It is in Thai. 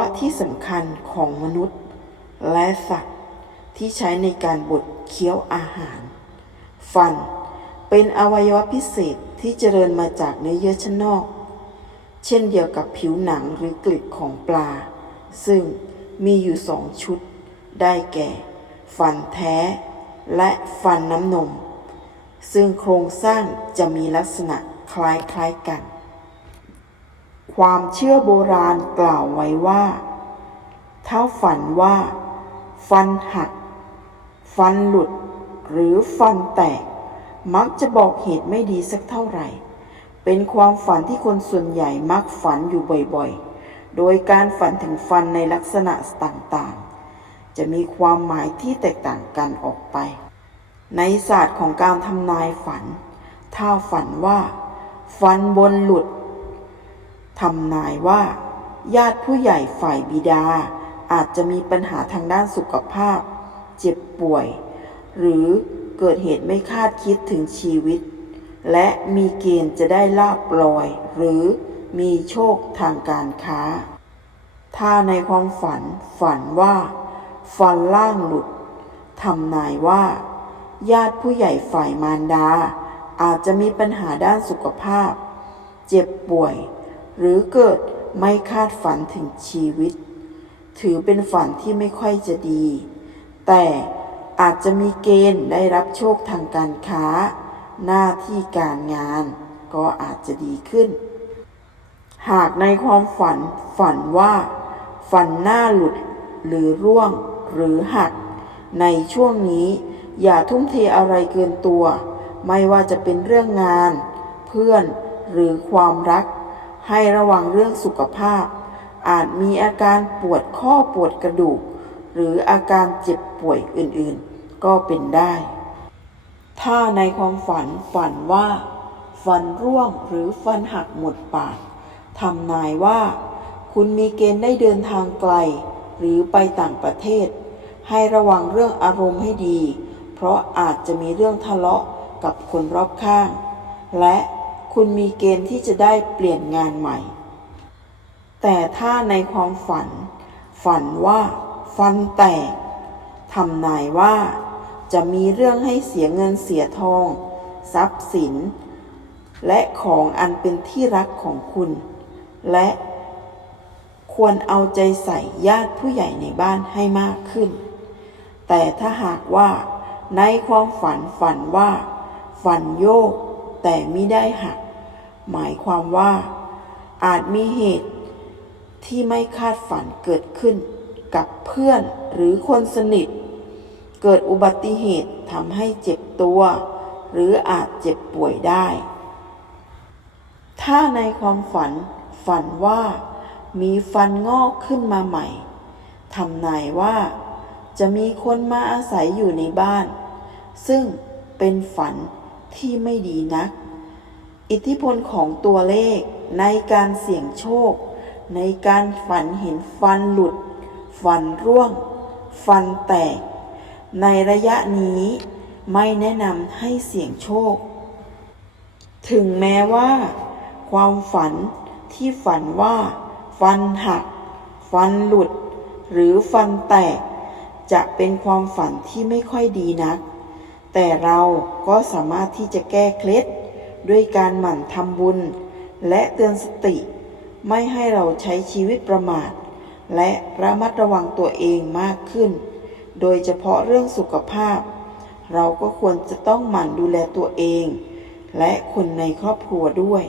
ะที่สำคัญของมนุษย์ และสัตว์ที่ใช้ในการบดเคี้ยวอาหาร ฟันเป็นอวัยวะพิเศษที่เจริญมาจากเนื้อเยื่อชั้นนอก เช่นเดียวกับผิวหนังหรือกลิดของปลา ซึ่งมีอยู่สองชุด ได้แก่ ฟันแท้ และฟันน้ำนม ซึ่งโครงสร้างจะมีลักษณะคล้ายๆกัน ความเชื่อโบราณกล่าวไว้ว่า ถ้าฝันว่า ฟันหัก ฟันหลุด หรือฟันแตก มักจะบอกเหตุไม่ดีสักเท่าไหร่ เป็นความฝันที่คนส่วนใหญ่มักฝันอยู่บ่อยๆ โดยการฝันถึงฟันในลักษณะต่างๆ จะมีความหมายที่แตกต่างกันออกไป ในศาสตร์ของการทำนายฝัน ถ้าฝันว่า ฟันบนหลุด ทำนายว่า ญาติผู้ใหญ่ฝ่ายบิดา อาจจะมีปัญหาทางด้านสุขภาพ เจ็บป่วย หรือเกิดเหตุไม่คาดคิดถึงชีวิต และมีเกณฑ์จะได้ลาบลอย หรือมีโชคทางการค้า ถ้าในความฝันฝันว่า ฟันล่างหลุดทำนายว่า ญาติผู้ใหญ่ฝ่ายมารดา อาจจะมีปัญหาด้านสุขภาพ เจ็บป่วย หรือเกิดไม่คาดฝันถึงชีวิต ถือเป็นฝันที่ไม่ค่อยจะดี แต่อาจจะมีเกณฑ์ได้รับโชคทางการค้า หน้าที่การงานก็อาจจะดีขึ้น หากในความฝันฝันว่าฟันหน้าหลุดหรือร่วงหรือหัก ในช่วงนี้อย่าทุ่มเทอะไรเกินตัว ไม่ว่าจะเป็นเรื่องงาน เพื่อนหรือความรัก ให้ระวังเรื่องสุขภาพ อาจมีอาการปวดข้อปวดกระดูก หรืออาการเจ็บป่วยอื่นๆ ก็เป็นได้ ถ้าในความฝันฝันว่า ฟันร่วงหรือฟันหักหมดปากทำนายว่า คุณมีเกณฑ์ได้เดินทางไกล หรือไปต่างประเทศ ให้ระวังเรื่องอารมณ์ให้ดี เพราะอาจจะมีเรื่องทะเลาะกับคนรอบข้าง และ คุณมีเกณฑ์ที่จะได้เปลี่ยนงานใหม่ แต่ถ้าในความฝัน ฝันว่าฟันแตกทำนายว่า จะมีเรื่องให้เสียเงินเสียทอง ทรัพย์สิน และของอันเป็นที่รักของคุณ และควรเอาใจใส่ญาติผู้ใหญ่ในบ้านให้มากขึ้น แต่ถ้าหากว่าในความฝันฝันว่า ฝันโยก แต่ไม่ได้หัก หมายความว่า อาจมีเหตุที่ไม่คาดฝันเกิดขึ้น กับเพื่อนหรือคนสนิท เกิดอุบัติเหตุทำให้เจ็บตัว หรืออาจเจ็บป่วยได้ ถ้าในความฝันฝันว่ามีฟันงอกขึ้นมาใหม่ทำนายว่า จะมีคนมาอาศัยอยู่ในบ้าน ซึ่งเป็นฝัน ที่ไม่ดีนัก อิทธิพลของตัวเลขในการเสี่ยงโชค ในการฝันเห็นฟันหลุด ฟันร่วง ฟันแตก ในระยะนี้ไม่แนะนำให้เสี่ยงโชค ถึงแม้ว่า ความฝันที่ฝันว่า ฟันหัก ฟันหลุด หรือฟันแตก จะเป็นความฝันที่ไม่ค่อยดีนัก แต่เราก็สามารถที่จะแก้เคล็ดด้วยการหมั่นทำบุญ และเตือนสติ ไม่ให้เราใช้ชีวิตประมาท และระมัดระวังตัวเองมากขึ้น โดยเฉพาะเรื่องสุขภาพ เราก็ควรจะต้องหมั่นดูแลตัวเอง และคนในครอบครัวด้วย